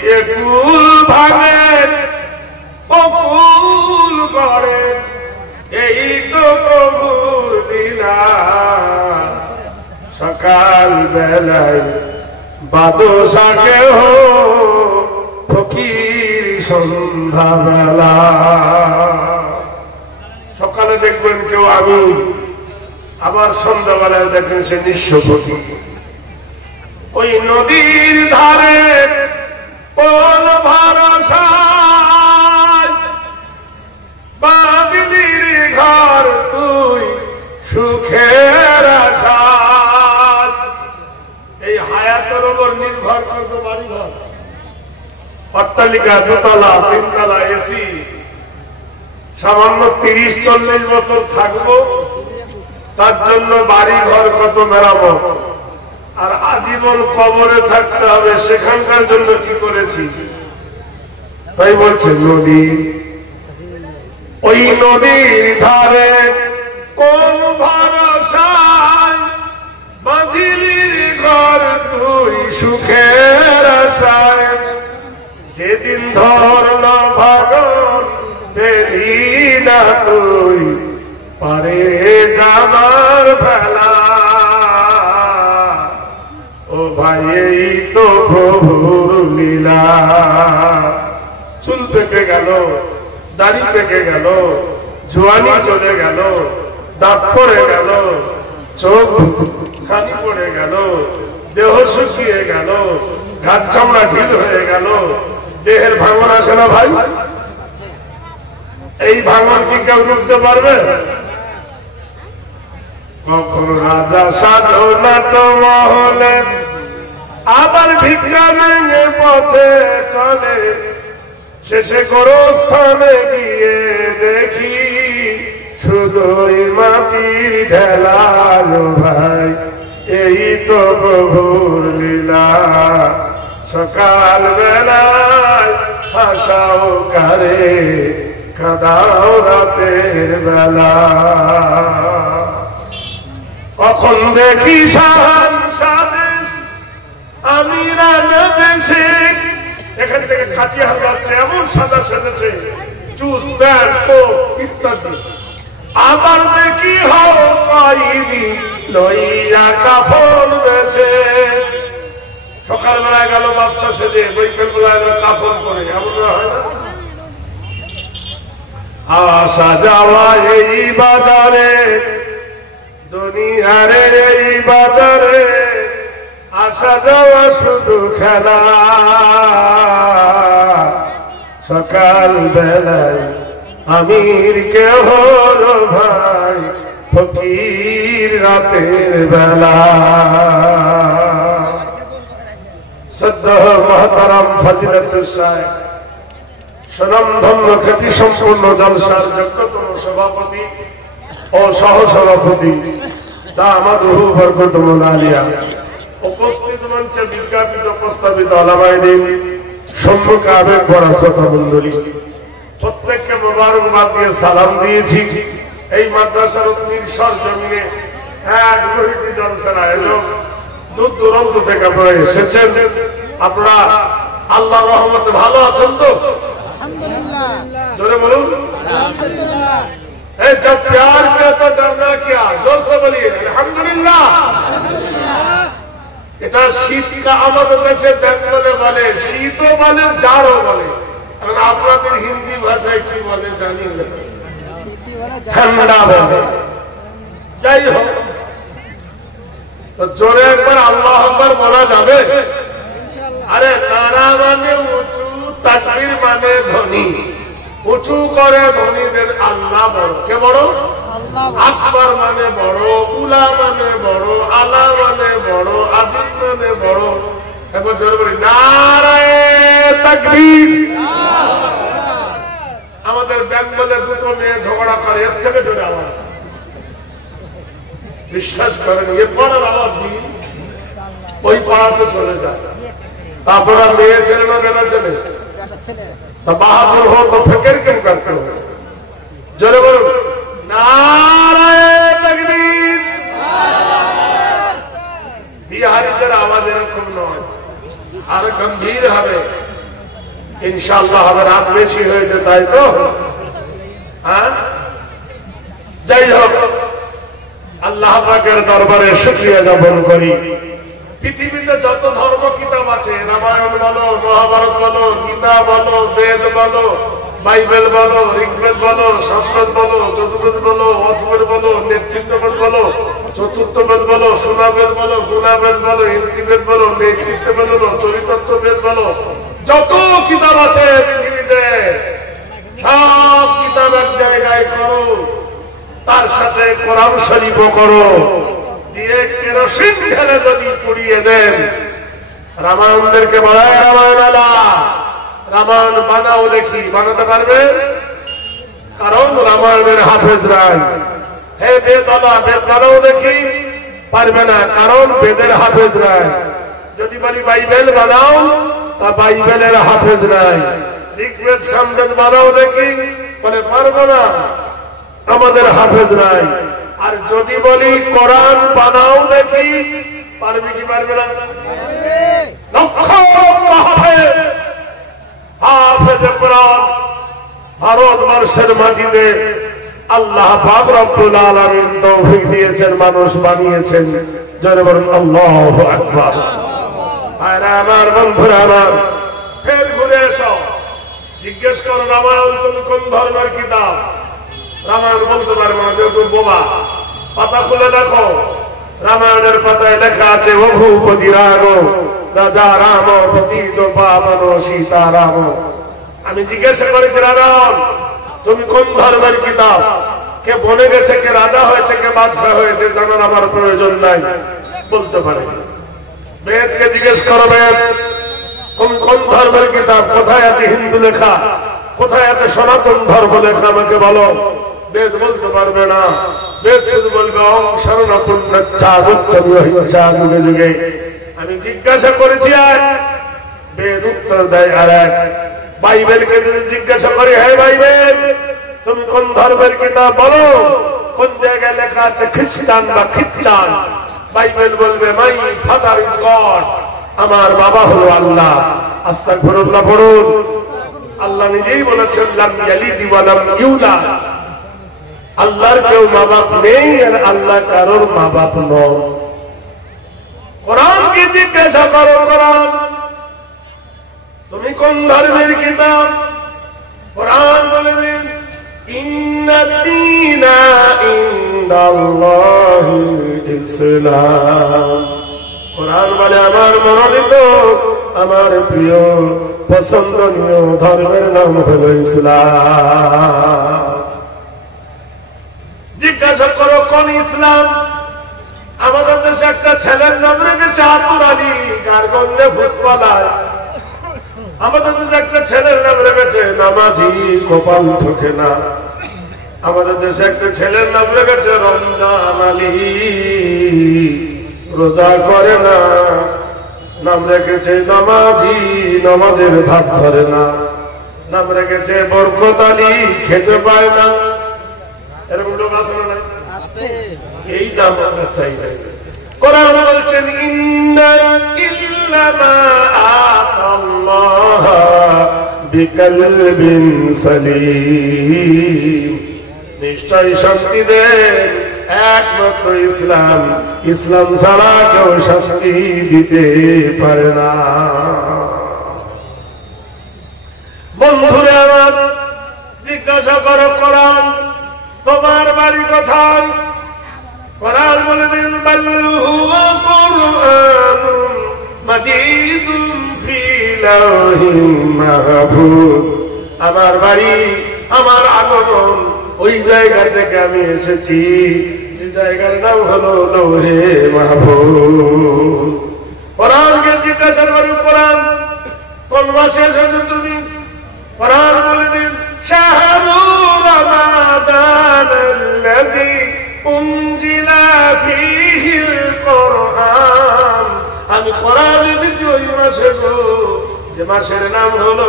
কুল ভাঙে অকুল গড়ে, এই তো প্রভুর লীলা। সকাল বেলায় বাদশাকে হো ফকির সন্ধ্যা বেলা। সকালে দেখবেন কেউ আমি, আবার সন্ধ্যাবেলায় দেখবেন সে নিঃস্ব ফকির। ওই নদীর ধারে কোন ভরসায় বাঁধলির ঘর তুই সুখের আশায়। এই হায়াতের উপর নির্ভর করতো বাড়ি ঘর, অট্টালিকা, দোতলা, তিনতলা, এসি। সামান্য 30-40 বছর থাকবো, তার জন্য বাড়ি ঘর কত মেরামত, আর আজীবন কবরে থাকতে হবে, সেখানকার জন্য কি করেছি। তাই বলছে নদী, ওই নদীর ধারে কোন ভরসায় বাঁধিলির ঘর তুই সুখের আশায়। যেদিন ধরল ভাগন পেলি না তুই পারে যাবার ভেলা। ও ভাই এই তো প্রভুর লীলা। চুল পেকে গেল, দাড়ি পেকে গেল, জোয়ানি চলে গেল, দাঁত পড়ে গেল, চোখ ছানি পড়ে গেল, দেহ শুকিয়ে গেল, ঘাট চামড়া ঢিল হয়ে গেল, দেহের ভাঙন আসে না ভাই? এই ভাঙন কি কেউ রুখতে পারবে? কখন রাজা সাধনা তো মহলে, আবার ভিক্ষা ভেঙে পথে চলে। শেষে গোরস্থানে গিয়ে দেখি শুধুই মাটির ঢেলালো ভাই। এই তো প্রভুর লীলা। সকাল বেলায় হাসাও কারে, কাঁদাও রাতের বেলা। কখন দেখি শান সাদেশ আমি রানা দেশে, এখান থেকে কাটিয়ে হাত যাচ্ছে, এমন সাদা সেজেছে, চুস প্যান্ট কোট ইত্যাদি। আবার দেখি হও কয়েদি লইয়া কাপড় বেশে। সকালবেলায় গেল বাদশা সেজে, বৈকাল বেলায় এলো কাপড় পরে, এমন হয় না? আসা যাওয়া এই বাজারে, দুনিয়ারে এই বাজারে, আসা যাওয়া শুধু খেলা। সকাল বেলায় আমির কে হলো ভাই, ফকির রাতের বেলা। সদ্য মহতারাম ফজিলাতুল শাইখ, স্বনামধন্য খ্যাতি সম্পূর্ণ জলসার যোগ্যতম সভাপতি ও সহসভাপতি দামাদুহু বরকতুল আলিয়া, উপস্থিত মঞ্চে বিজ্ঞাপিত প্রস্তাবিত ওলামায়ে দ্বীন, সম্মুখে আবেগ ভরা শ্রোতা মণ্ডলী, প্রত্যেককে মোবারকবাদ দিয়ে সালাম দিয়েছি। এই মাদ্রাসার নির্সর জমিনে এক মুহিতি জলসার আয়োজন, দূর দূরান্ত থেকে আপনারা এসেছেন। আপনারা আল্লাহর রহমতে ভালো আছেন তো? জোরে বলুন। जब प्यार किया तो डरना क्या, जोर से बोलिए अल्हम्दुलिल्लाह। এটা শীতকা আমাদের দেশে বেঙ্গলে বলে, শীতও বলে, জাড়ও বলে। কারণ আপনাদের হিন্দি ভাষায় কি বলে জানি না, ঠান্ডা বলে। যাই হোক, তো জোরে একবার আল্লাহু আকবার বলা যাবে? আরে তারা মানে উঁচু, তাকবীর মানে ধ্বনি। উঁচু করে ধনীদের আল্লাহ বড়। কে বড়? আকবার মানে বড়, উলা মানে বড়, আলা মানে বড়, আজিম মানে বড়। এখন জোরে বলি নারায়ে তাকবীর। আমাদের বেঙ্গলে দুটো মেয়ে ঝগড়া করে, এর থেকে জোরে আওয়াজ। বিশ্বাস করেন, এ পড়ার আওয়াজ ওই পাড়াতে চলে যায়। তারপরে মেয়ে ছেলে না বেটা ছেলে, तो बहादुर हो तो फिक्र क्यों करते हो? जरूर बोलो नाराये तकबीर। बिहारीদের আওয়াজ এরকম নয়, আর গম্ভীর হবে। ইনশাআল্লাহ হবে, রাত বেশি হয়েছে তাই তো। হ্যাঁ, যাই হোক, আল্লাহ পাকের দরবারে শুকরিয়া জ্ঞাপন করি। পৃথিবীতে যত ধর্ম কিতাব আছে, রামায়ণ বলো, মহাভারত বলো, গীতা বলো, বেদ বলো, বাইবেল বলো, ঋগ্বেদ বলো, সামবেদ বলো, যজুর্বেদ বলো, অথর্ববেদ বলো, নেতৃত্ববেদ বলো, চতুর্থবেদ বলো, সোনাবেদ বলো, গুণাবেদ বলো, ইন্দ্রিবেদ বলো, নেতৃত্ববেদ বলো, চরিতত্ত্ববেদ বলো, যত কিতাব আছে পৃথিবীতে সব কিতাব এক জায়গায় করো, তার সাথে কোরআন শরীফও করো, দিয়ে কেরোসিন ঢেলে যদি পুড়িয়ে দেন, রামায়ণদেরকে বলায় রামায়ণ আলা, রামায়ণ বানাও দেখি, বানাতে পারবে? কারণ রামায়ণের হাফেজ নাই। হে বেদ আলা, বেদ বানাও দেখি, পারবে না, কারণ বেদের হাফেজ নাই। যদি বলি বাইবেল বানাও, তা বাইবেলের হাফেজ নাই। ঋগ্বেদ সামবেদ বানাও দেখি, বলে পারবো না, আমাদের হাফেজ নাই। আর যদি বলি কোরআন বানাও দেখি, পারবে কি পারবে না? লক্ষ লক্ষ হাফেজ, হাফেজে কোরআন ভারতবর্ষের মাটিতে আল্লাহ পাক রব্বুল আলামিন তৌফিক দিয়েছেন, মানুষ বানিয়েছেন। জোরে বলুন আল্লাহু আকবার। আর আমার বন্ধুরা আমার, ফের ঘুরে এসো, জিজ্ঞেস করো রামায়ণ তুমি কোন ধর্মের কিতাব? রামায়ণ বলতে পারবে না, যেহেতু বোবা। পাতা খুলে দেখো, রামায়ণের পাতায় লেখা আছে রঘুপতি রাম রাজা রাম পতিত পাবন সীতা রাম। আমি জিজ্ঞাসা করেছি রামায়ণ তুমি কোন ধর্মের কিতাব? কে বনে গেছে, কে রাজা হয়েছে, কে বাদশাহ হয়েছে, জানার আমার প্রয়োজন নাই, বলতে পারে। বেদকে জিজ্ঞেস করো, বেদ কোন কোন ধর্মের কিতাব? কোথায় আছে হিন্দু লেখা, কোথায় আছে সনাতন ধর্ম লেখা, আমাকে বলো। বেদ বলতে পারবে না। বেদ শুধু বলবে ওম শরণাপন্নচ্ছা গচ্ছামি অহিংসা যুগে যুগে। আমি জিজ্ঞাসা করেছি এক, বেদ উত্তর দেয় আর এক। বাইবেলকে যদি জিজ্ঞাসা করি, হে বাইবেল তুমি কোন ধর্মের কিতাব বলো, কোন জায়গায় লেখা আছে খ্রিস্টান বা খ্রিস্টান? বাইবেল বলবে মাই ফাদার ইজ গড, আমার বাবা হলো আল্লাহ। আস্তাগফিরুল্লাহ পড়ুন। আল্লাহ নিজেই বলেছেন লাম ইয়ালিদ ওয়া লাম ইউলাদ, আল্লাহর কেউ মা বাপ নেই, আর আল্লাহ কারোর মা বাপ নন। কোরআন কি জিজ্ঞাসা করো, কোরআন তুমি কোন ধর্মের কিতাব? কোরআন বলে দিন ইন্নাদ্দীনা ইনদাল্লাহিল ইসলাম। কোরআন বলে আমার মনোনীত, আমার প্রিয় পছন্দনীয় ধর্মের নাম হলো ইসলাম। জিজ্ঞাসা করো কোন ইসলাম? আমাদের দেশে একটা ছেলের নাম রেখেছে আতুর আলী, গারগঞ্জে ফুটবলার। আমাদের দেশে একটা ছেলের নাম রেখেছে নামাজি, কপাল ঠোকে না। আমাদের দেশে একটা ছেলের নাম রেখেছে রমজান আলী, রোজা করে না। নাম রেখেছে নামাজি, নামাজের ধার ধরে না। নাম রেখেছে বরকত আলী, খেতে পায় না। এরকম লোক আছে না? এই নাম আমরা চাই না। কোরআন বলছেন ইন্না ইল্লামা আতাল্লাহ বিকলবিন সালিম। নিশ্চয় শান্তি দেন একমাত্র ইসলাম, ইসলাম ছাড়া কেউ শান্তি দিতে পারে না। বন্ধুরা আমার, জিজ্ঞাসা করো কোরআন তোমার বাড়ি কোথায়? কোরআন বলে দিন বাল হুয়া কুরআনুন মাজিদুন ফি লাওহিন মাহফুজ। আমার বাড়ি, আমার আগমন ওই জায়গা থেকে আমি এসেছি, যে জায়গার নাম হলো লৌহে মাহফুজ। কোরআনকে জিজ্ঞাসা করি কোরআন কোন মাসে এসেছো তুমি? কোরআন বলে দিন শাহরু রমাদানাল্লাযী উনজিলা ফীহিল কোরআন। আমি কোরআন এনেছি ওই মাসে গো, যে মাসের নাম হলো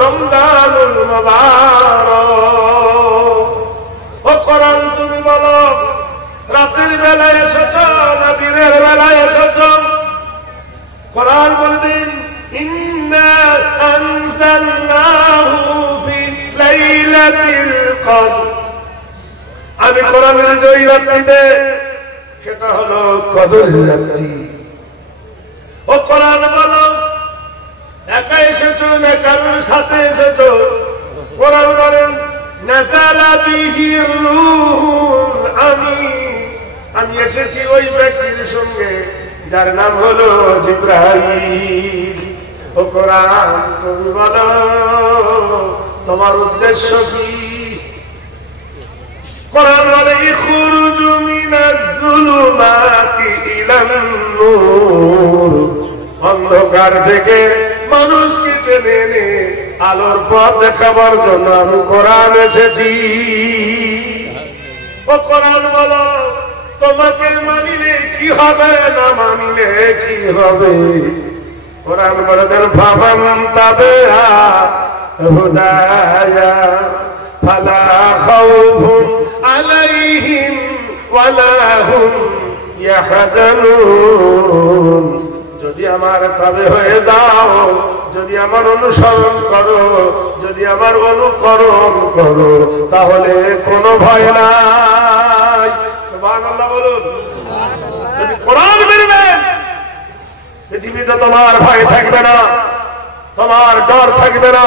রমজানুল মুবারক। ও কোরআন তুমি বলো রাতের বেলায় এসেছ না দিনের বেলায় এসেছ? কোরআন বলে দিন ইন্না আনজালনা কদ, আমি কোরআনের জয়ী রাত্রিতে, সেটা হলো কদরের রাত্রি। ও কোরআন বলো, একা এসেছো না কারোর সাথে এসেছো? কোরআন বলেন নাযালা বিহির রূহুল আমিন, আমি এসেছি ওই ব্যক্তির সঙ্গে যার নাম হলো জিবরাইল। ও কোরআন তুমি বলো তোমার উদ্দেশ্য কি? কোরআন বলে ইখরুজু মিনাজ যুলুমাতি ইলান নূর, অন্ধকার থেকে মানুষকে টেনে এনে আলোর পথ দেখাবার জন্য আমি কোরআন এসেছি। ও কোরআন বলো তোমাকে মানিলে কি হবে, না মানিলে কি হবে? কোরআন বলে দেন ফামান তাবিআ হুদায়া ফালা খাউফুন আলাইহিম ওয়ালা হুম ইয়াহজানুন। যদি আমার তাবে হয়ে দাও, যদি আমার অনুসরণ করো, যদি আমার অনুকরণ করো, তাহলে কোনো ভয় নাই। সুবহানাল্লাহ বলুন। যদি কোরআন মেনে পৃথিবীতে তোমার ভয় থাকবে না, তোমার ডর থাকবে না,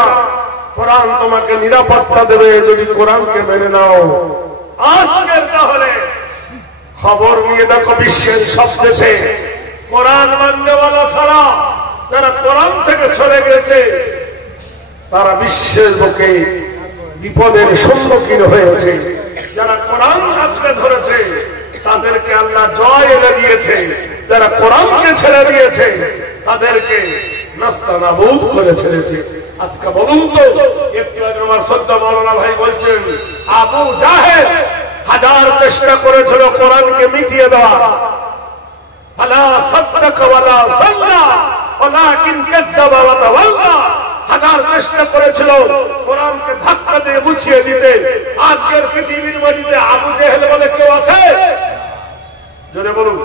কোরআন তোমাকে নিরাপত্তা দেবে যদি কোরআনকে মেনে নাও। আজকের তাহলে খবর নিয়ে দেখো বিশ্বের সব দেশে কোরআন মাননেওয়ালা ছাড়া যারা কোরআন থেকে সরে গেছে তারা বিশ্বের বুকে বিপদের সম্মুখীন হয়েছে। যারা কোরআন আঁকড়ে ধরেছে তাদেরকে আল্লাহ জয় এনে দিয়েছে, যারা কোরআনকে ছেড়ে দিয়েছে তাদেরকে নাস্তানাবুদ করে ছেড়েছে। আজকে বলুন তো, একটু আগে আমার শ্রদ্ধা মাওলানা ভাই বলছেন আবু জাহেল হাজার চেষ্টা করেছিল কোরআনকে মিটিয়ে দেওয়া, ফালা সাদ্দাকা ওয়ালা সাল্লা ওয়ালাকিন কাযযাবা ওয়া তাওয়াল্লা, হাজার চেষ্টা করেছিল কোরআনকে ধাক্কা দিয়ে মুছিয়ে দিতে। আজকের পৃথিবীর মাটিতে আবু জাহেল বলে কেউ আছে? জোরে বলুন,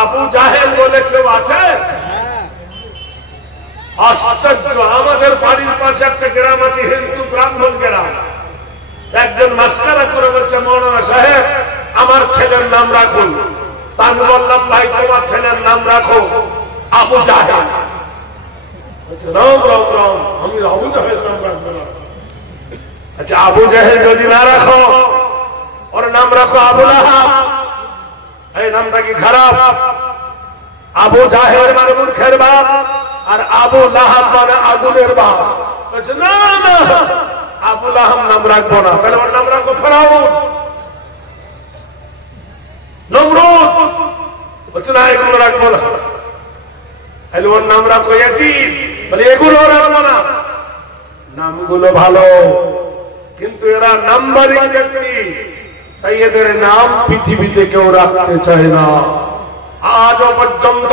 আবু জাহেল বলে কেউ আছে? আশ্চর্য। আমাদের বাড়ির পাশে একটা গ্রাম আছে, হিন্দু ব্রাহ্মণ গ্রাম। একজন মাস্কারা করে বলছে মৌলানা সাহেব আমার ছেলের নাম রাখুন। আমি বললাম ভাই তোমার ছেলের নাম রাখো আবু জাহেল। রাম রাম রাম, আমি আবু জাহেল নাম রাখবো না। আচ্ছা আবু জাহেল যদি না রাখো, ওর নাম রাখো আবু লাহাব। এই নামটা কি খারাপ? আবু জাহেল মানে মূর্খের বাপ, আর আবু লাহাব মানে আগুনের বাপ। বলছে না না, আবু লাহাব নাম রাখবো না। তাহলে ওর নাম রাখো ফেরাউন, নমরুদ। বলছে না এগুলো রাখবো না। তাহলে ওর নাম রাখো ইয়াজিদ। বলে এগুলো রাখবো না। নামগুলো ভালো, কিন্তু এরা নাম্বারিং ব্যক্তি, তাই এদের নাম পৃথিবীতে কেউ রাখতে চায় না। আজও পর্যন্ত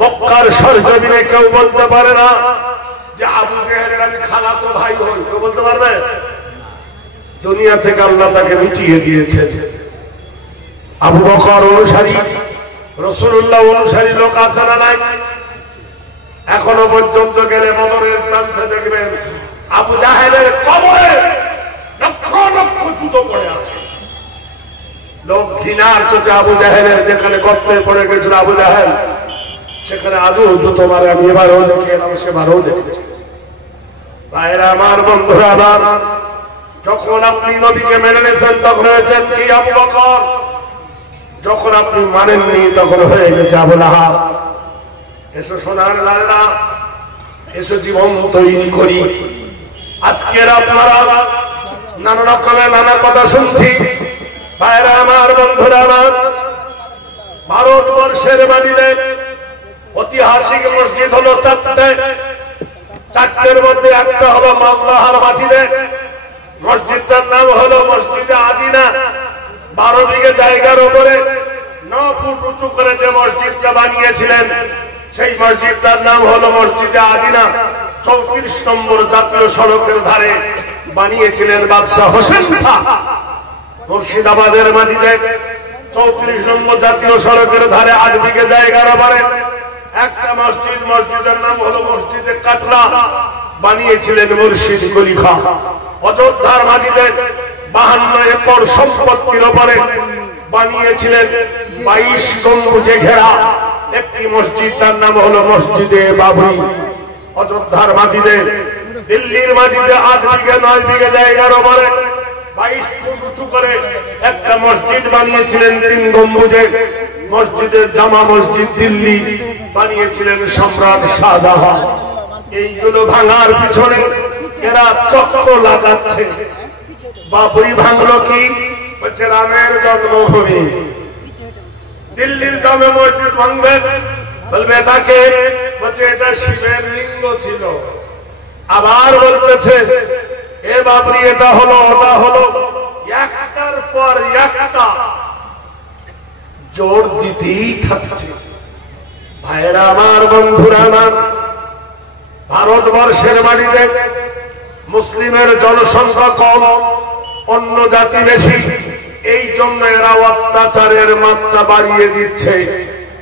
মক্কার সরজমিনে কেউ বলতে পারে না যে আবু জেহেলের আমি খালাতো ভাই হই। কেউ বলতে পারবে? দুনিয়া থেকে আল্লাহ তাকে মিটিয়ে দিয়েছে। আবু বকর অনুসারী, রাসূলুল্লাহ অনুসারী লোক আছে না নাই? এখনো পর্যন্ত গেলে বদরের প্রান্তে দেখবেন আবু জাহেলের কবরে লক্ষ লক্ষ জুতো পড়ে আছে। লোক ঘৃণার চোখে আবু জাহেলের যেখানে গর্তে পড়ে গেছিল আবু জাহেল, সেখানে আজও জুতো মারে। আমি এবারও দেখে এলাম, সেবারও দেখেছি। ভাইরা আমার, বন্ধুরা আমার, যখন আপনি নবীকে মেনে নিয়েছেন তখন হয়েছেন কি আবু বকর, যখন আপনি মানেননি তখন হয়ে গেছে আবু লাহাব। এসো সোনার লালরা, এসো জীবন তৈরি করি। আজকের আপনারা নানা রকমের নানা কথা শুনছি। ভাইরা আমার, বন্ধুরা আমার, ভারতবর্ষের মাটিতে ঐতিহাসিক মসজিদ হলো চারটে। চারটের মধ্যে একটা হলো মামলাহার মাটিতে। মসজিদটার নাম হলো মসজিদে আদিনা। 12 বিঘে জায়গার উপরে 9 ফুট উঁচু করে যে মসজিদটা বানিয়েছিলেন, সেই মসজিদটার নাম হলো মসজিদে আদিনা। 34 নম্বর জাতীয় সড়কের ধারে বানিয়েছিলেন বাদশাহ হোসেন শাহ। মুর্শিদাবাদের মাটিতে 34 নম্বর জাতীয় সড়কের ধারে 8 বিঘে জায়গার উপরে একটা মসজিদ। মসজিদের নাম হলো মসজিদে কাটলা। বানিয়েছিলেন মুর্শিদ কুলি খান। অযোধ্যার মাটিতে 52 একর সম্পত্তির উপরে বানিয়েছিলেন 22 গম্বুজে ঘেরা একটি মসজিদ, তার নাম হলো মসজিদে বাবরি। অযোধ্যার মাটিতে, দিল্লির মাটিতে 8 বিঘা 9 বিঘা জায়গার উপরে 22 ফুট উঁচু করে একটা মসজিদ বানিয়েছিলেন 3 গম্বুজে। মসজিদের জামা মসজিদ দিল্লি বানিয়েছিলেন সম্রাট শাহজাহান। এইগুলো ভাঙার পিছনে এরা চক্র লাগাচ্ছে। বাবরি ভাঙলো কি? বলছে রামের জন্মভূমি। দিল্লির জামে মসজিদ ভাঙবে, বলবে এটাকে, বলছে এটা শিবের লিঙ্গ ছিল। আবার বলতেছে এ বাবরি এটা হলো ওটা হলো, একটার পর একটা জোর দিতেই থাকছে। ভাইরা আমার, বন্ধুরা আমার, ভারতবর্ষের মাটিতে মুসলিমের জনসংখ্যা কম, অন্য জাতি বেশি, এই জন্য এরা অত্যাচারের মাত্রা বাড়িয়ে দিচ্ছে।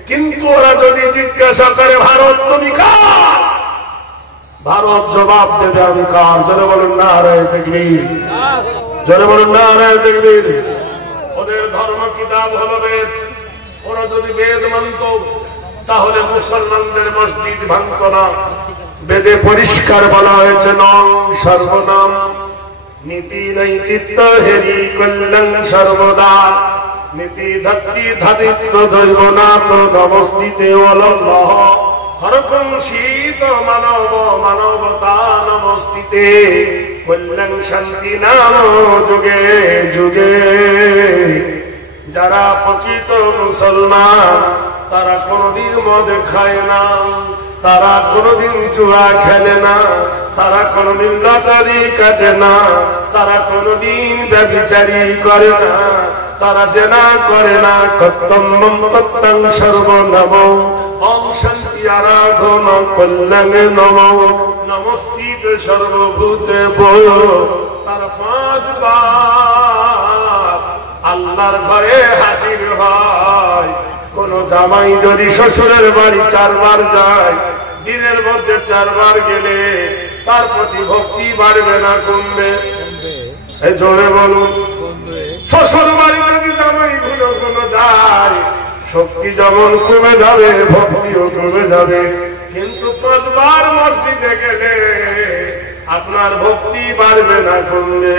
কিন্তু ওরা যদি জিজ্ঞাসা করে ভারত তুমি কার, ভারত জবাব দেবে আমি কার। জোরে বলুন নারায়ে তাকবীর, জোরে বলুন নারায়ে তাকবীর। ওদের ধর্ম কিতাব হলো বেদ। ওরা যদি বেদ মানত তাহলে মুসলমানদের মসজিদ ভাঙত না। বেদে পরিষ্কার বলা হয়েছে নং সর্বনাম নীতি নৈতিত্য হেরি কল্যাণ সর্বদা নীতি ধত্তি ধাদিত্য দৈবনাথ নমস্তিতে অলল্লাহ হরকং শীত মানব মানবতা নমস্তিতে কল্যাণ শান্তি নাম যুগে যুগে। যারা প্রকৃত মুসলমান তারা কোনদিন মদ খায় না, তারা কোনদিন জুয়া খেলে না, তারা কোনদিন লটারি কাটে না, তারা কোনদিন ব্যভিচারী করে না, তারা জেনা করে না। কর্তব্যম কর্তং সর্বনম ওম শান্তি আরাধন কল্যাণে নম নমস্তিত সর্বভূতে বয়। তার 5 বার আল্লাহর ঘরে হাজির হয়। কোন জামাই যদি শ্বশুরের বাড়ি 4 বার যায়, দিনের মধ্যে 4 বার গেলে তার প্রতি ভক্তি বাড়বে না কমবে? এই জোরে বলুন। শ্বশুর বাড়ি যদি জামাই গুলো যায়, শক্তি যেমন কমে যাবে ভক্তিও কমে যাবে। কিন্তু 5 বার মসজিদে গেলে আপনার ভক্তি বাড়বে না কমবে?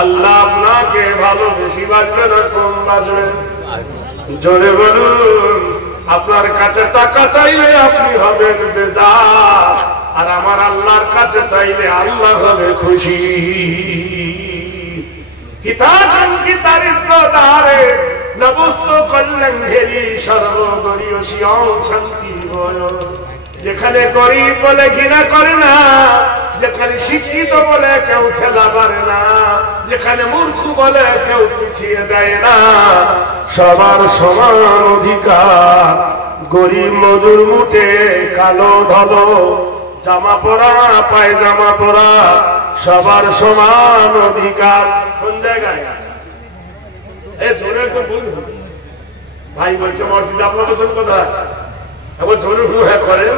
আল্লাহ আপনাকে ভালো বেশি বাড়বে না কম বাড়বে? জোরে বলুন। আপনার কাছে টাকা চাইলে আপনি হবেন বেজার, আর আমার আল্লাহর কাছে চাইলে আল্লাহ হবে খুশি। হিতাকাঙ্ক্ষী দারিদ্র দ্বারে নবস্ত কল্যাণ ঘেরি সর্বগরীয় শিয়ং শান্তি বয়। যেখানে গরিব বলে ঘৃণা করে না, যেখানে শিক্ষিত বলে কেউ ঠেলা পারে না, যেখানে মূর্খ বলে কেউ পিছিয়ে দেয় না, সবার সমান অধিকার। গরিব মজুর মুঠে কালো ধলো জামা পরা পায়জামা পরা, সবার সমান অধিকার। কোন জায়গায়? জোরে বলুন। ভাই বলছে মসজিদ আপনার বলছেন কোথায়? এবার জোরে হুঁ করেন।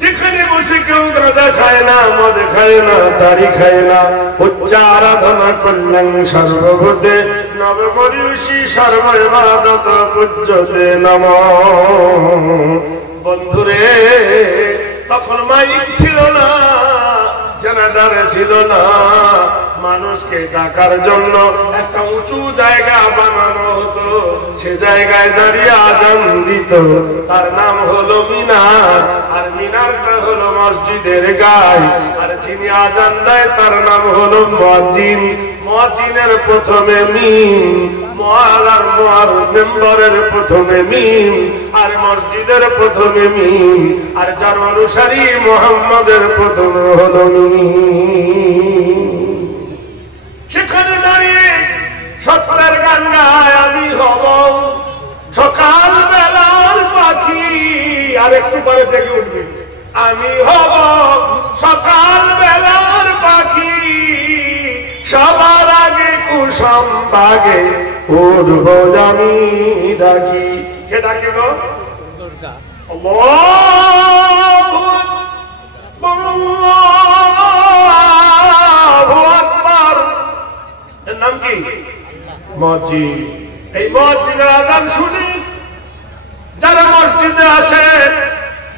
যেখানে বসে কেউ গাঁজা খায় না, মদ খায় না, তারি খায় না, উচ্চ আরাধনা কল্যাণ সর্বভূতে নবমরিষি সর্বইবাদত পূজ্যতে নম। বন্ধুরে, তখন মাইক ছিল না, জেনারেটর ছিল না, মানুষকে ডাকার জন্য একটা উঁচু জায়গা বানানো হতো। সে জায়গায় দাঁড়িয়ে আজান দিত, তার নাম হলো মিনার। আর মিনারটা হলো মসজিদের গায়ে, আর যিনি আজান দেয় তার নাম হলো মুয়াজ্জিন। মুয়াজ্জিনের প্রথমে মিম, মুয়াল আর মুয়ার মেম্বরের প্রথমে মিম, আর মসজিদের প্রথমে মিম, আর যার অনুসারী মুহাম্মাদের প্রথমে হলো মিম। সেখানে দাঁড়িয়ে সত্যের গান গায়, আমি হব সকাল বেলার পাখি। আর একটু পরে জেগে উঠবে, আমি হব সকাল বেলার পাখি, সবার আগে কুসুম বাগে উঠব আমি ডাকি। কে ডাকে গো? মসজিদ। এই মসজিদের আযান শুনি যারা মসজিদে আসে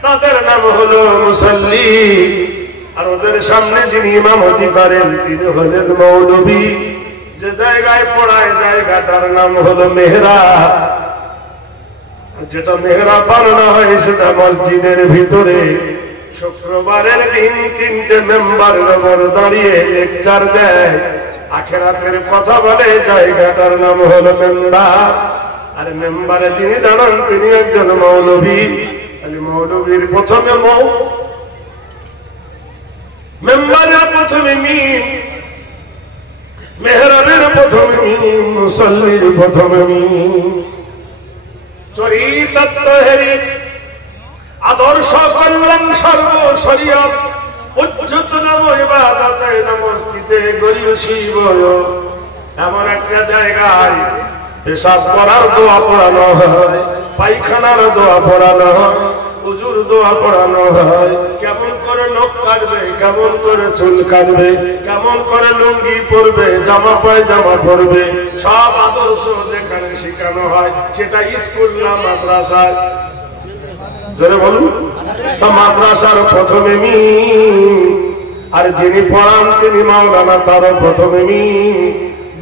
তাদের নাম হলো মুসাল্লি, আর ওদের সামনে যিনি ইমামতি করেন তিনি হলেন মৌলবী। যে জায়গায় পড়ায় জায়গাটার নাম হলো মেহরাব। যেটা মেহরাব বানানো হয় সেটা মসজিদের ভিতরে। শুক্রবারের দিন 3টে মেম্বারের উপর দাঁড়িয়ে লেকচার দেয়, আখিরাতের কথা বলে। জায়গাটার নাম হলো মেম্বার, আর মেম্বারে যিনি দাঁড়ান তিনি একজন মৌলবী। মৌলবীর প্রথমে মেম্বারের প্রথমে মিম, মেহরাবের প্রথমে মিম, মুসাল্লির প্রথমে মিম। চরিতার্থ হেরি আদর্শ কল্যাণ সর্ব শরীয়ত উচ্চতম ইবাদতে নমস্তিতে গরিয়সী বয়। এমন একটা জায়গায় পেশাব করার দোয়া পড়ানো হয়, পায়খানার দোয়া পড়ানো হয়, হুজুর দোয়া পড়ানো হয়। কেমন করে নখ কাটবে, কেমন করে চুল কাটবে, কেমন করে লুঙ্গি পরবে, জামা পায়জামা পরবে, সব আদর্শ যেখানে শেখানো হয় সেটা স্কুল না মাদ্রাসায়? জোরে বলুন। মাদ্রাসার প্রথমে মিম, আর যিনি পড়ান তিনি মাওলানা, তারও প্রথমে মিম।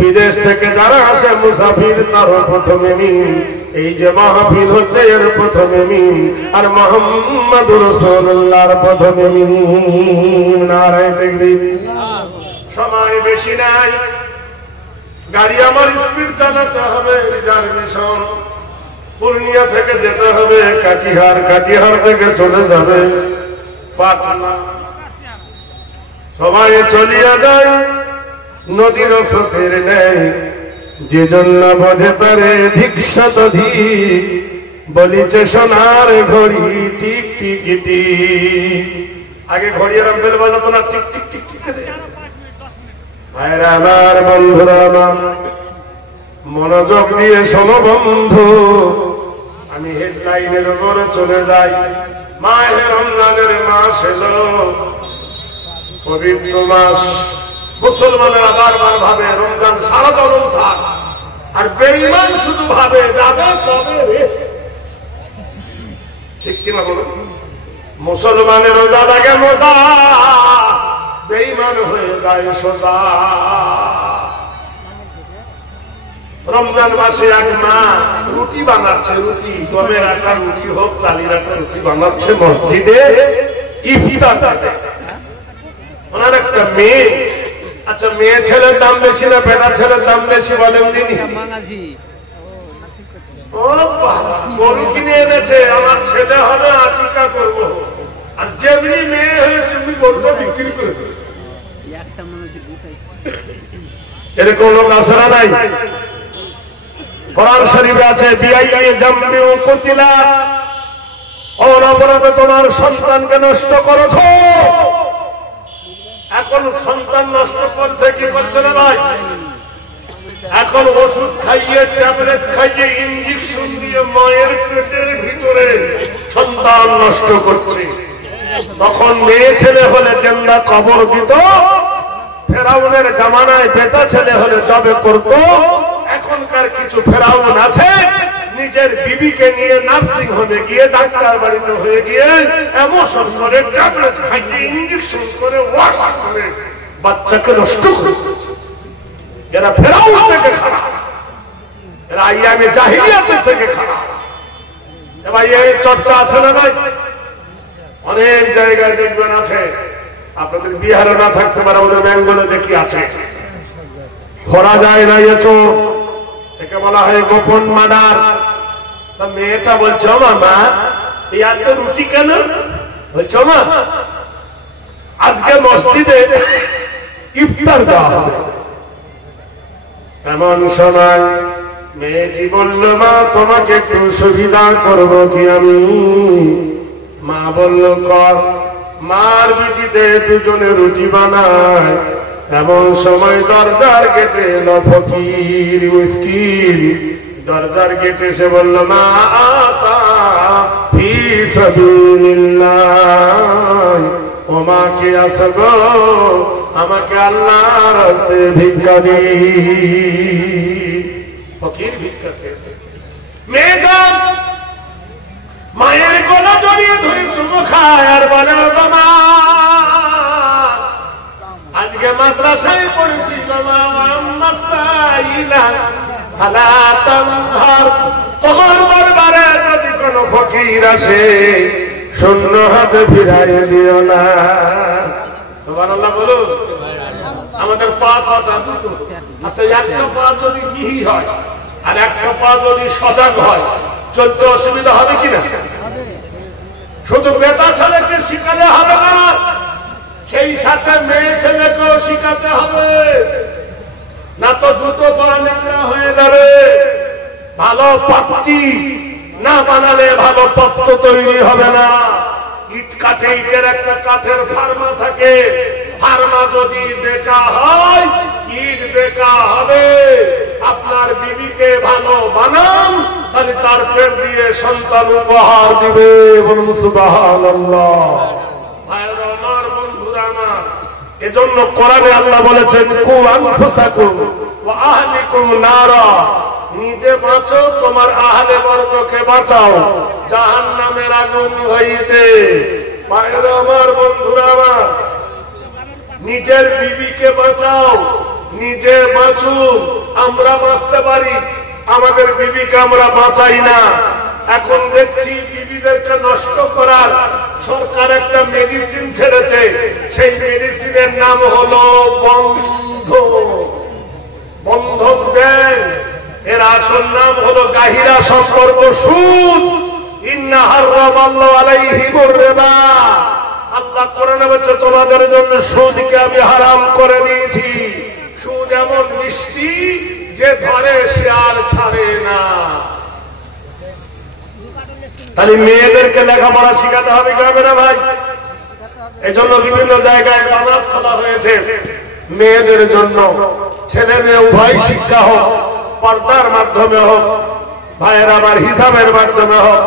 বিদেশ থেকে যারা আসে মুসাফির তারও প্রথমে মিম। এই যে মাহফিল হচ্ছে এর প্রথমে মিম, আর মুহাম্মাদুর রাসূলুল্লাহর প্রথমে মিম। নারায়ে তাকবীর। সময় বেশি নাই, গাড়ি আমার স্পিড চালাতে হবে, রিজার্ভেশন। পূর্ণিয়া থেকে যেতে হবে কাটিহার, কাটিহার থেকে চলে যাবে পাটনা। সবাই চলিয়া যায়, নদীর স্রোতের নেই। যে জন্য বোঝে তারে ধিক্ষাতধি, বলিছে সোনার ঘড়ি টিক টিক টিক। আগে ঘড়ি আর বেল বাজাতো না, টিক টিক টিক টিক। ভাইরা আমার, বন্ধুরা আমার, মনোযোগ দিয়ে শোনো বন্ধু। আমি হেডলাইনের উপরে চলে যাই। মাহে রমজানের মাস এলো, পবিত্র মাস। মুসলমানেরা বারবার ভাবে রমজান সারা জনম থাক, আর বেঈমান শুধু ভাবে যাবে কবে রে। ঠিক কিনা বলুন? মুসলমানের রোজা লাগে মজা, বেঈমান হয়ে যায় সোজা। রমজান মাসে এক মা রুটি বানাচ্ছে, রুটি গমের আটা রুটি হোক চালের আটা রুটি বানাচ্ছে মসজিদে ইফতারটাতে। ওনার একটা মেয়ে, আচ্ছা মেয়ে ছেলের দাম বেশি না বেটা ছেলের দাম বেশি বলেন দিনি? ও গরু কিনে এনেছে, আমার ছেলে হবে আকিকা করবো, আর যেমনি মেয়ে হয়েছে তুমি গরুটা বিক্রি করে দিচ্ছে। এরকম লোক আছে না নাই? কোরআন শরীফে আছে, বিআইয়ে জামবিউ কুতিলা, অপরাধে তোমার সন্তানকে নষ্ট করেছো। এখন সন্তান নষ্ট করছে কি করছে না ভাই? এখন ওষুধ খাইয়ে, ট্যাবলেট খাইয়ে, ইঞ্জেকশন দিয়ে মায়ের পেটের ভিতরে সন্তান নষ্ট করছে। তখন মেয়ে ছেলে হলে জেন্দা কবর দিত, ফেরাউনের জামানায় বেটা ছেলে হলে জবে করত। এখনকার কিছু ফেরাউন আছে, নিজের বিবিকে নিয়ে নার্সিং হোমে গিয়ে, ডাক্তার বাড়িতে হয়ে গিয়ে এমোশন করে, ট্যাবলেট খাইয়ে, ইঞ্জেকশন করে, ওয়াশ করে বাচ্চাকে নষ্ট করে। এরা ফেরাউন থেকে খারাপ, এরা আইয়ামে জাহিলিয়াতের থেকে খারাপ। ভাই এই চর্চা আছে না ভাই? অনেক জায়গায় দেখবেন আছে, আপনাদের বিহারে না থাকতে পারে, আমাদের বেঙ্গলে দেখি আছে। ধরা যায় না এছো, একে বলা হয় গোপন মার্ডার। তা মেয়েটা বলছে, মামা এই এত রুটি কেন? বলছো মা আজকে মসজিদে ইফতার দেওয়া হবে। এমন সময় মেয়েটি বলল, মা তোমাকে একটু সুবিধা করবো কি আমি? মা বলল কর। মার বিটিতে দুজনে রুটি বানায়। এমন সময় দরজার গেটে এলো ফকির মিসকিন। দরজার গেটে এসে বলল, মা আতা ফি সাবিলিল্লাহ, ও মা কে আসব, আমাকে আল্লাহর রাস্তায় ভিক্ষা দি। ফকির ভিক্ষা চেয়েছে। মেয়েটা মায়ের গলা জড়িয়ে ধরে চুমো খায় আর বলে, বাবা আজকে মাদ্রাসায় পড়েছি বাবা, তোমার দরবারে যদি কোনো ফকির আসে শূন্য হাতে ফিরাই দিও না। সুবহানাল্লাহ বলুন। আমাদের পা কটা দুটো, আচ্ছা একটা পা যদি মিহি হয় আর একটা পা যদি সজাগ হয় চলতে অসুবিধা হবে কিনা? শুধু বেটা ছেলেকে শিখালে হবে না, সেই সাথে মেয়ে ছেলেকেও শিখাতে হবে, না তো দুটো পা নেংড়া হয়ে যাবে। ভালো পাত্তি না বানালে ভালো তত্ত্ব তৈরি হবে না। ইট কাঠে, ইটের একটা কাঠের ফার্মা থাকে, ফার্মা যদি বেকা হয় ইট বেকা হবে। আপনার বিবিকে ভালো বানান, তাহলে তার পেট দিয়ে সন্তান উপহার দিবে। বলুন সুবহানাল্লাহ। আমার বন্ধুরা আমার, এজন্য কোরআনে আল্লাহ বলেছেন, কু আনফুসাকুম ওয়া আহলিকুম নারা, নিজে বাঁচো তোমার আহলে বর্গকে বাঁচাও জাহান্নামের আগুন হইতে। ভাইরা আমার, বন্ধুরা আমার, নিজের বিবিকে বাঁচাও, নিজে বাঁচুন। আমরা বাঁচতে পারি, আমাদের বিবিকে আমরা বাঁচাই না। এখন দেখছি বিবিদেরকে নষ্ট করার সরকার একটা মেডিসিন ছেড়েছে, সেই মেডিসিনের নাম হলো বন্ধক ব্যাংক। এর আসল নাম হলো গাহিরা সম্পর্ক, সুদ। ইন্না হারামাল্লাহু আলাইহিমুর রিবা। আল্লাহ কোরআনে বলেছে তোমাদের জন্য সুদকে আমি হারাম করে দিয়েছি। সুদ এমন মিষ্টি যে ধরে সে আর ছাড়ে না। তাহলে মেয়েদেরকে লেখাপড়া শিখাতে হবে কি হবে না ভাই? এই জন্য বিভিন্ন জায়গায় মানাত খোলা হয়েছে মেয়েদের জন্য। ছেলে মেয়ে উভয় শিক্ষা হোক, পর্দার মাধ্যমে হোক, ভাইয়ের আমার হিসাবের মাধ্যমে হোক।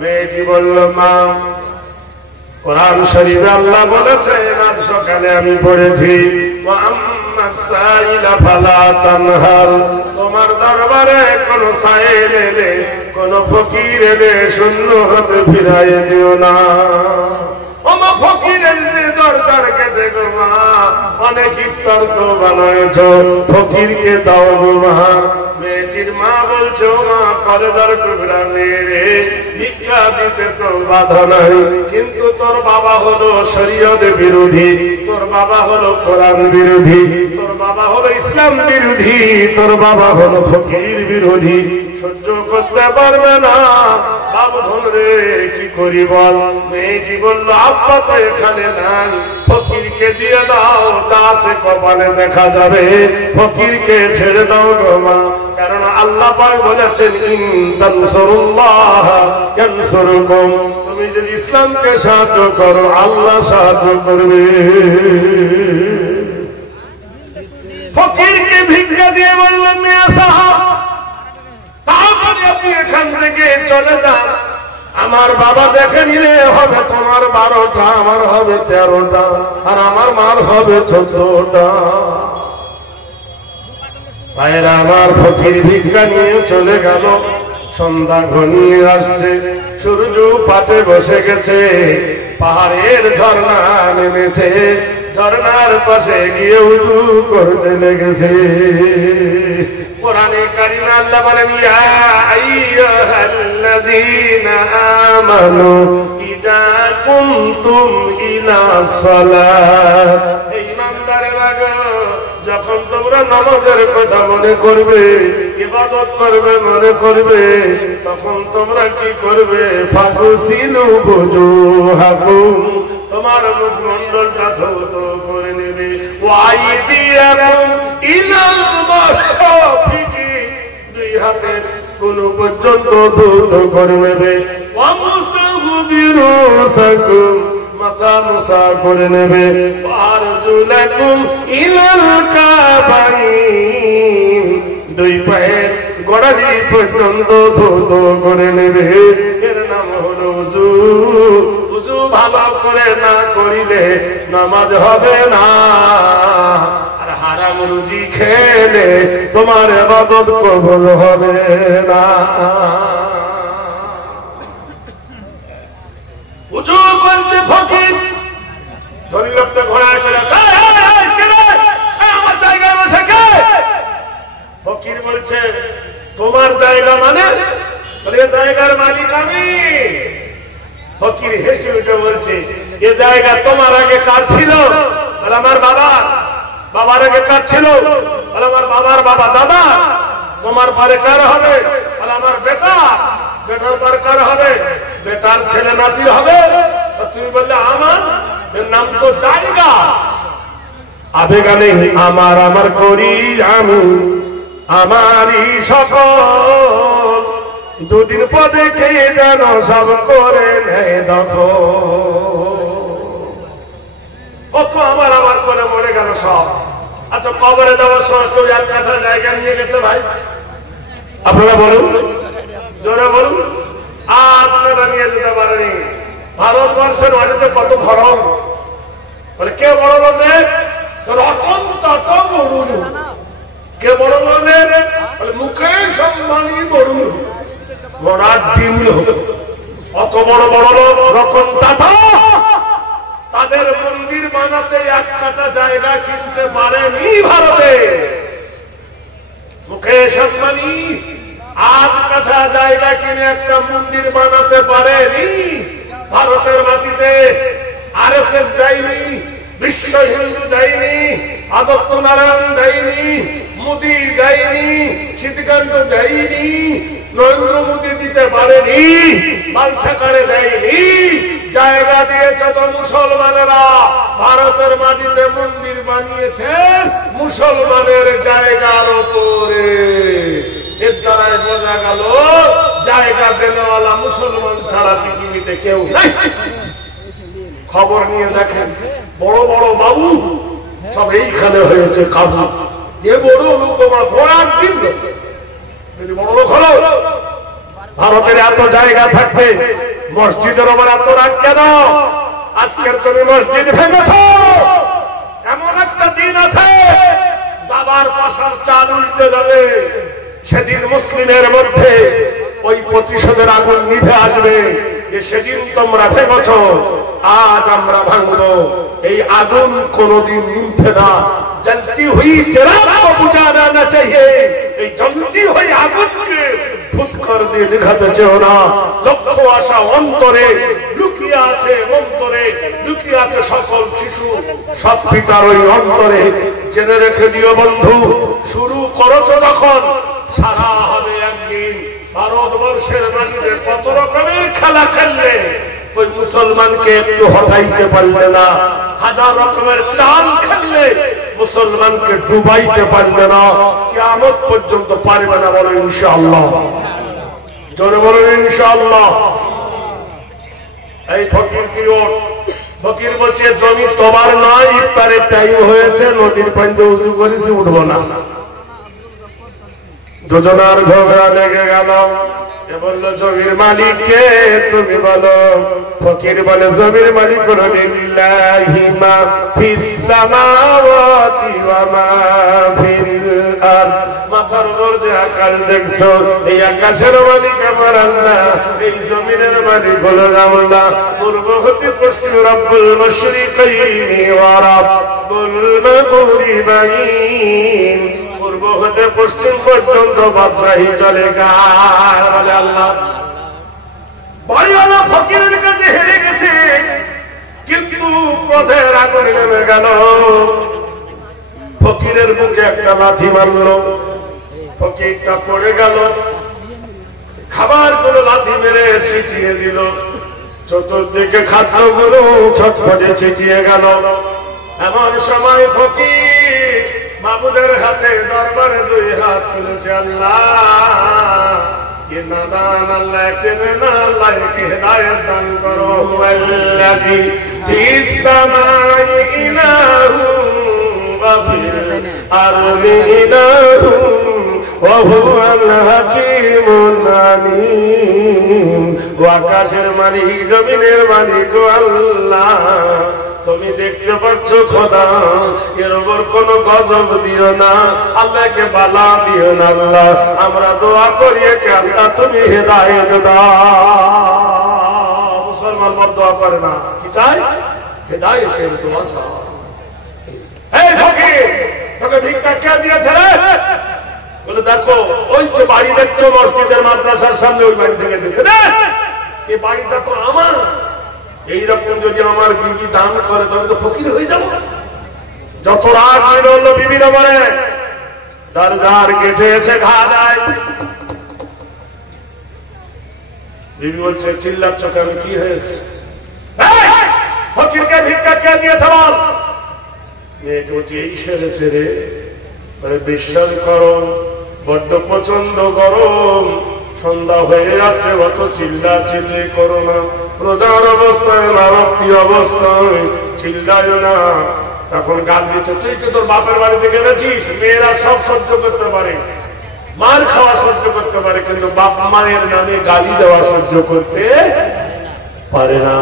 মেয়েটি বলল, মা কোরআন শরীফে আল্লাহ বলেছেন, আজ সকালে আমি পড়েছি, তোমার দরবারে কোন সায়েল এলে, কোন ফকির এলে শূন্য হাতে ফিরাই দিও না। ফকিরের যে দরজার কেটে গো মা, অনেক ইফতার তো বানায়েছ, ফকিরকে দাও গো মা। মেয়েটির মা বলছো, মা কলেজার টুকরা মেয়ে, ভিক্ষা দিতে তো বাধা নাই, কিন্তু তোর বাবা হলো শরীয়ত বিরোধী, তোর বাবা হলো কোরআন বিরোধী, তোর বাবা হলো ইসলাম বিরোধী, তোর বাবা হলো ফকির বিরোধী, সহ্য করতে পারবে না। বাবু রে কি করি বল? মেয়েটি বলল, আব্বা তো এখানে নাই, ফকিরকে দিয়ে দাও, যা আছে কপালে দেখা যাবে, ফকিরকে ছেড়ে দাও গো মা। কারণ আল্লাহ পাক বলেছেন, ইন তানসুরুল্লাহ ইয়ানসুরকুম, তুমি যদি ইসলামকে সাহায্য করো আল্লাহ সাহায্য করবে। ফকিরকে ভিক্ষা দিয়ে বললেন, মেয়ে সাহেব তাড়াতাড়ি আপনি এখান থেকে চলে যান, আমার বাবা দেখে নিলে হবে তোমার 12টা, আমার হবে 13টা, আর আমার মার হবে 14টা। ভাইরা আমার, ফকির ভিক্ষা নিয়ে চলে গেল। সন্ধ্যা ঘনিয়ে আসছে, সূর্য পাটে বসে গেছে, পাহাড়ের ঝর্ণা নেমেছে, ঝর্ণার পাশে গিয়ে উজু করতে লেগেছে। কোরআনে কারিমে আল্লাহ বলেন, ইয়া আইয়ুহাল্লাযীনা আমানু ইযা কুনতুম ইলা সালাত, হে ঈমানদারেরা, যখন তোমরা নামাজের কথা মনে করবে, ইবাদত করবে মনে করবে, তখন তোমরা কি করবে? ফাগসিলু বুজুহাকুম, তোমার মুখমণ্ডলটা ধৌত করে নেবে, ওয়াইদিয়াকুম ইলাল মারাফিকি, দুই হাতের কোন পর্যন্ত ধৌত করে নেবে, ওয়ামসাহু বিরুসাকুম, মাথা মুসা করে নেবে, আরজুলাকুম ইলাল কাবাইন, দুই পায়ের গোড়ালি পর্যন্ত ধৌত করে নেবে। এর নাম হলো ওযু। ওযু ভালো করে না করিলে নামাজ হবে না। আর হারাম রুজি খেলে তোমার ইবাদত কবুল হবে না। উজু করছে ফকির, ধনী লোকটা ঘোড়ায় চলে আসে, আমার জায়গায় বসে কে? ফকির বলছে তোমার জায়গা মানে? বলে জায়গার মালিক আমি। ফকির হেসে উঠে বলছে এ জায়গা তোমার আগে কার ছিল? বলে আমার বাবা। বাবার আগে কার ছিল? বলে আমার বাবার বাবা দাদা। তোমার পরে কার হবে? বলে আমার বেটা। বেটার পরে কার হবে? বেটার ছেলে নাতি হবে। তুমি বললে আমার, এর নাম তো জায়গা। আবেগানে আমার আমার করি আমি, আমারই সকল, দুদিন পদে খেয়ে যেন সব করে নেয় দখল। কত আমার আমার করে মরে গেল সব। আচ্ছা কবরে যাওয়ার সময় কেউ 1 কাঠা জায়গা নিয়ে গেছে ভাই? আপনারা বলুন, জোরে বলুন। আপনারা নিয়ে যেতে পারেনি। ভারতবর্ষের মাটিতে কত গরম। বলে কে বড় বলবে? রতন তত বড়ুন। কে বড় বলবে? বলে মুকেশ আম্বানি বড়ুন। বড়ার ডিম লোক, অত বড় বড় লোক রতন টাটা, তাদের মন্দির বানাতে 1 কাঠা জায়গা কিনতে পারেনি ভারতে। মুকেশ আম্বানি 8 কাঠা জায়গা কিনে একটা মন্দির বানাতে পারেনি ভারতের মাটিতে। আরএসএস দেয়নি, বিশ্ব হিন্দু দেয়নি, আদত্ত নারায়ণ দেয়নি, মোদী দেয়নি, সিদ্ধিকান্ত দেয়নি, নরেন্দ্র মোদী দিতে পারেনি, বালথাকারে দেয়নি। জায়গা দিয়েছে তো মুসলমানেরা। ভারতের মাটিতে মন্দির বানিয়েছে মুসলমানের জায়গার উপরে। এর দ্বারাই বোঝা গেল জায়গা দেওয়ালা মুসলমান ছাড়া পৃথিবীতে কেউ নাই। খবর নিয়ে দেখেন বড় বড় বাবু সব এইখানে হয়েছে কাবু। এ বড় লোক ঘোড়ার দিন যদি বড় লোক হলো। ভারতের এত জায়গা থাকবে মসজিদের ওপর এত রাগ কেন? আজকের তুমি মসজিদ ভেঙেছ, এমন একটা দিন আছে বাবার পাশার চাল উল্টে যাবে। সেদিন মুসলিমের মধ্যে ওই প্রতিশোধের আগুন নিভে আসবে। সেদিন তোমরা ভেঙেছ, আজ আমরা ভাঙবো। এই আগুন কোনদিন নিভবে না। জ্বলতি হুই চিরাগ কো বুঝানা না চাহিয়ে। এই জ্বলতি হুই আগুনকে ফুৎকার দিয়ে নিভাতে চেও না। লক্ষ্য আশা অন্তরে লুকিয়ে আছে, অন্তরে লুকিয়ে আছে সকল শিশু সব পিতার ওই অন্তরে। জেনে রেখে দিও বন্ধু, শুরু করেছ যখন সারা হবে একদিন। ভারতবর্ষের মাটিতে কত রকমের খেলা খেললে ওই মুসলমানকে একটু হটাইতে পারবে না। 1000 রকমের চাল খেললে মুসলমানকে ডুবাইতে পারবে না। কিয়ামত পর্যন্ত পারবে না। বলো ইনশাআল্লাহ, জোরে বলো ইনশাআল্লাহ। এই ফকির কি ওর? ফকির বলছে জমি তোমার নয়, ইফতারের টাইম হয়েছে, নদীর পানিতে উজু করেছি, উঠবো না। দুজনার ঝগড়া লেগে গেল। এ বললো জমির মালিক কে? তুমি বলো। ফকির বলে জমির মালিক হলো লিল্লাহি মা ফিস সামাওয়াতি ওয়া মা ফিল আরদ। মাথার উপর যে আকাশ দেখছো, এই আকাশের মালিক আমার আল্লাহ, এই জমিনের মালিক হলো আল্লাহ। পূর্ব হতে পশ্চিম রব্বুল মাশরিকাইনি ওয়া রব্বুল মাগরিবাইন। পূর্ব হতে পশ্চিম পর্যন্ত বাদশাহী চলে গায় বলে আল্লাহ। বাড়িওয়ালা ফকিরের কাছে হেরে গেছে, কিন্তু ক্রোধের আগুনে নেমে গেল। ফকিরের মুখে একটা লাথি মারল, ফকিরটা পড়ে গেল। খাবার গুলো লাথি মেরে ছিটিয়ে দিল। চতুর্দিকে খাদ্যগুলো ছটফটে ছিটিয়ে গেল। এমন সময় ফকির মাবুদের হাতে দরবারে 2 হাত তুলেছে। আল্লাহ, ये नादान अल्लाह चेने ना, अल्लाह की हिदायत दान करो। वल्लज़ी फिस समाई इलाहु व फिल अर्दि इलाहु व हुवल हकीमुल আলীম। ও আকাশের মালিক, জমিনের মালিক আল্লাহ, তুমি দেখতে পাচ্ছ খোদা, এর উপর কোন গজব দিও না, আল্লাহকে বালা দিও না আল্লাহ। আমরা দোয়া করি কে আল্লাহ তুমি হেদায়েত দাও। মুসলমান বড় দোয়া করে না, কি চাই? হেদায়েতের দোয়া চাই। এই ফকির, তোকে ভিক্ষা কে দিয়েছে রে? বলে দেখো ওই যে বাড়ি দেখছো মসজিদের মাদ্রাসার সামনে, ওই বাড়ি থেকে দিতে দে। এই বাড়িটা তো আমার। এইরকম যদি আমার বিবি দান করে তবে তো ফকির হয়ে যাবো। যত রাত বের হলো বিবির আমারে দরজার গেটে এসে ঘা দেয়। বিবি বলছে চিল্লাচ্ছ কেন, কি হয়েছে? ফকিরকে ভিক্ষা কে দিয়েছে বল? মেয়েকে বলছে এই সেরেছে রে। বিশ্বাস করো বড্ড প্রচন্ড গরম, সন্ধ্যা হয়ে যাচ্ছে, অত চিল্লা চিল্লি করো না। রোজার অবস্থায় মারাত্মক অবস্থায় চিল্লায় না। তখন গাল দিচ্ছে, তুই কি তোর বাপের বাড়িতে গেলেছিস? মেয়েরা সব সহ্য করতে পারে, মার খাওয়া সহ্য করতে পারে, কিন্তু বাপ মায়ের নামে গালি দেওয়া সহ্য করতে পারে না।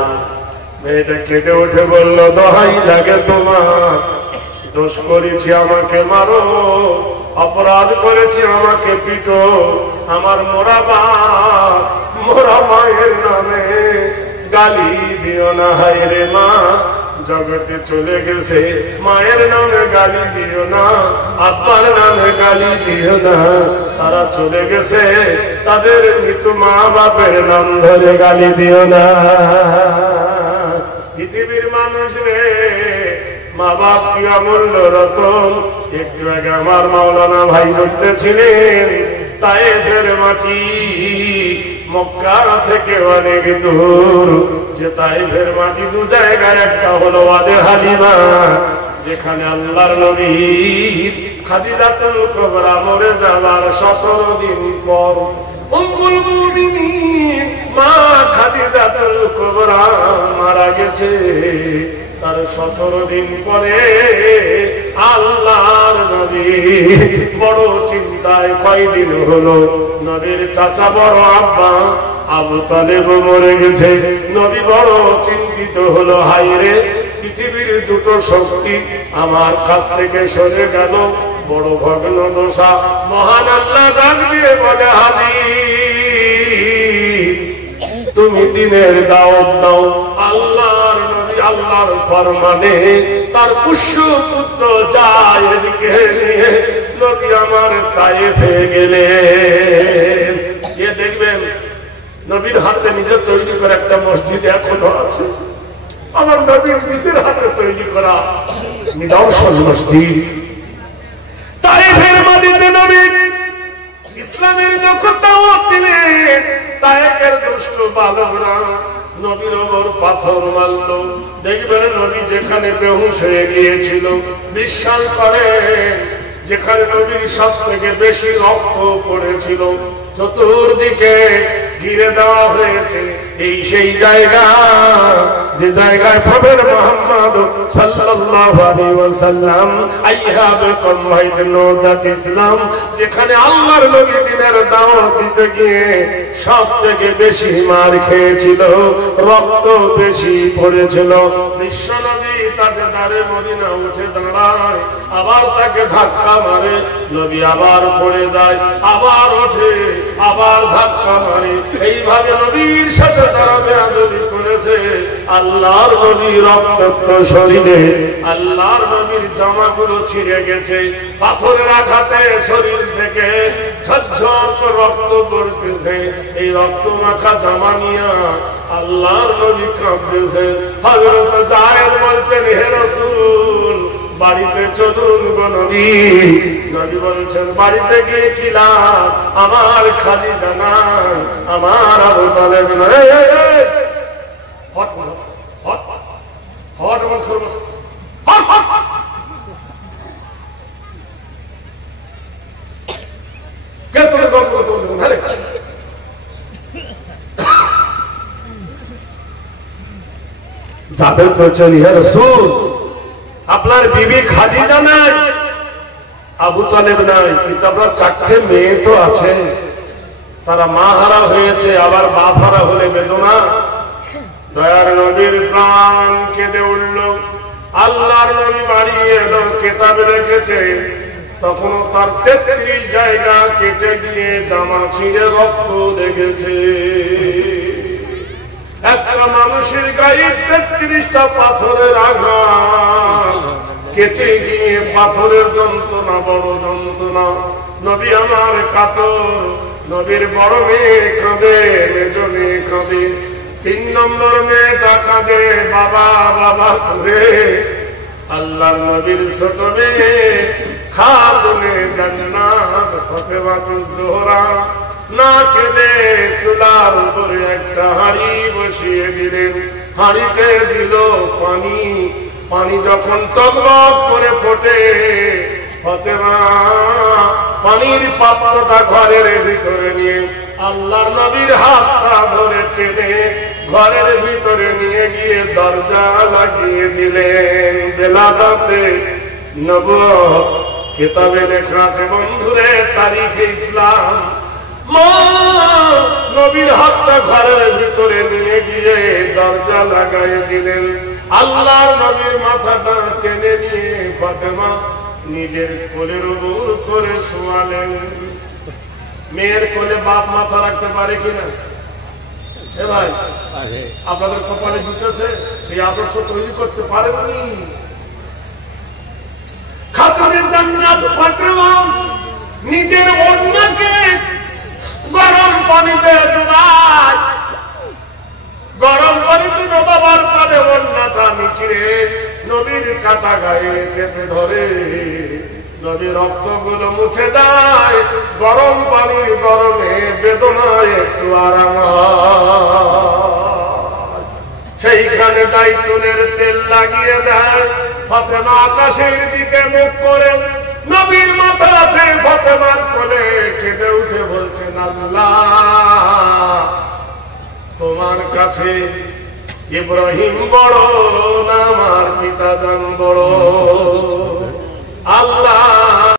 মেয়েটা কেঁদে উঠে বলল, দোহাই লাগে তোমার, দোষ করেছি আমাকে মারো, অপরাধ করেছি আমাকে পিটো, আমার মোরা বাপ মোরা মায়ের নামে গালি দিও না। হায় রে মা জগতে চলে গেছে, মায়ের নামে গালি দিও না, আব্বার নামে গালি দিও না। তারা চলে গেছে, তাদের মৃত মা বাপের নাম ধরে গালি দিও না। পৃথিবীর মানুষ রে, মা বাপ কি অমূল্য রতন। একটু আগে আমার মাওলানা ভাই বলতেছিলেন, তায়েফের মাটি মক্কা থেকে অনেক দূর। যে তায়েফের মাটি দু জায়গায়, একটা হলো ওয়াদে হালিমা, যেখানে আল্লাহর নবী খাদিজাতুল কুবরা মরে যাওয়ার 17 দিন পর উম্মুল মুমিনিন মা খাদিজাতুল কুবরা মারা গেছে। তার 17 দিন পরে আল্লাহর নবী বড় চিন্তায়, কয়দিন হলো নবীর চাচা বড় আব্বা আবু তালেব মরে গেছে। নবী বড় চিন্তিত হলো, হায় রে পৃথিবীর দুটো শক্তি আমার কাছ থেকে সরে গেল, বড় ভগ্ন দশা। মহান আল্লাহ ডাক দিয়ে বলে, হাবিব তুমি দিনের দাওয়াত দাও। আল্লাহর নবী আল্লাহর ফরমানে তার পুষ্য পুত্র যায় এদিকে নিয়ে নবী আমার তায়েফে গেলেন। এ দেখবেন নবীর হাতে নিজে তৈরি করা একটা মসজিদ এখনো আছে। আমার নবীর নিজের হাতে তৈরি করা নিদর্শন মসজিদ। তায়েফের মাটিতে নবী ইসলামের যখন দাওয়াত দিলেন, তায়েফের দুষ্ট বালকরা নবীর ওপর পাথর মারল। দেখবেন নবী যেখানে বেহুশ হয়ে গিয়েছিল, বিশ্বাস করেন যেখানে নবীর সব থেকে বেশি রক্ত পড়েছিল, চতুর্দিকে ঘিরে দেওয়া হয়েছে। এই সেই জায়গা যে জায়গায় প্রভের মুহাম্মদ সাল্লাল্লাহু আলাইহি ওয়াসাল্লাম I have conveyed know that Islam, যেখানে আল্লাহর নবী দিনের দাওয়াত দিতে গিয়ে সব থেকে বেশি মার খেয়েছিল, রক্ত বেশি পড়েছিল। বিশ্বনবী তাদের দ্বারে মদিনা উঠে দাঁড়ায়, আবার তাকে ধাক্কা মারে, নবী আবার পড়ে যায়, আবার ওঠে, আবার ধাক্কা মারে। এইভাবে নবীর সাথে তারা বেয়াদবি করেছে। আল্লাহর নবীর রক্তাক্ত শরীরে আল্লাহর নবীর জামাগুলো ছিঁড়ে গেছে, পাথরের আঘাতে শরীর থেকে ঝরঝর রক্ত পড়তেছে। এই রক্ত মাখা জামা নিয়া আল্লাহর নবী কাঁদতেছে। হযরত যায়েদ বলছেন, হে রাসূল বাড়িতে চলুন গো নবী। নবী বলছেন, বাড়িতে গিয়ে কি লাভ, আমার খাদিজা নাই, আমার আবু তালেব নাই। হট হট হট আমার সর্বস হট হট কে তোর গল্প করতে বলছেন? আরে যাদের বলছেন, হে রাসূল আপনার বিবি খাদিজা নাই, আবু তালেব নাই, কিন্তু আপনার 4টে মেয়ে তো আছে, তারা মা হারা হয়েছে, আবার বাপ হারা হলে বেদনা। দয়ার নবীর প্রাণ কেঁদে উঠল। আল্লাহর নবী বাড়ি এলো, কেতাবে রেখেছে তখনও তার 33 জায়গা কেটে গিয়ে জামা ছিঁড়ে রক্ত লেগেছে। একটা মানুষের গায়ে 33টা পাথরের আঘাত, কেটে গিয়ে পাথরের যন্ত্রণা বড় যন্ত্রণা। নবী আমার কাতর, নবীর বড় মেয়ে কাঁদে, মেজ মেয়ে কাঁদে, 3 নম্বর মেয়েটা কাঁদে বাবা বাবা করে। আল্লাহর নবীর ছোট মেয়ে খাতুনে জান্নাত ফাতেমাতুজ জোহরা না কেঁদে চুলার উপরে একটা হাঁড়ি বসিয়ে দিলেন। হাঁড়িতে দিল পানি, পানি যখন টকবক করে ফোটে, ফাতেমা পানির পাত্রটা ঘরের ভিতরে নিয়ে আল্লাহর নবীর হাতটা ধরে টেনে ঘরের ভিতরে নিয়ে গিয়ে দরজা লাগিয়ে দিলেন। বেলাদাতে নবুয়ত কিতাবে লেখা আছে বন্ধুরে, তারিখে ইসলাম, মা নবীর হাতটা ঘরের ভিতরে নিয়ে গিয়ে দরজা লাগাই দিলেন। আল্লাহর নবীর মাথাটা টেনে নিয়ে ফাতেমা নিজের কোলের উপর করে শোয়ালেন। মেয়ের কোলে বাপ মাথা রাখতে পারে কিনা? এ ভাই, আপনাদের কপালে জুটেছে, সেই আদর্শ তৈরি করতে পারেননি। খাতুনে জান্নাত ফাতেমা নিজের ওড়নাকে গরম পানিতে ডুবায়, গরম পানিতে ডোবাবার পরে ওড়নাটা নিচে নবীর কাটা গায়ে চেপে ধরে, নবীর রক্তগুলো মুছে যায়। গরম পানির গরমে বেদনায় একটু আরাম হয়, সেইখানে জাইতুনের তেল লাগিয়ে দেয়। ফাতেমা আকাশের দিকে মুখ করে, নবীর মাথা আছে ফাতেমার কোলে, কেঁদে উঠে বলছেন আল্লাহ তোমার কাছে ইব্রাহিম বড়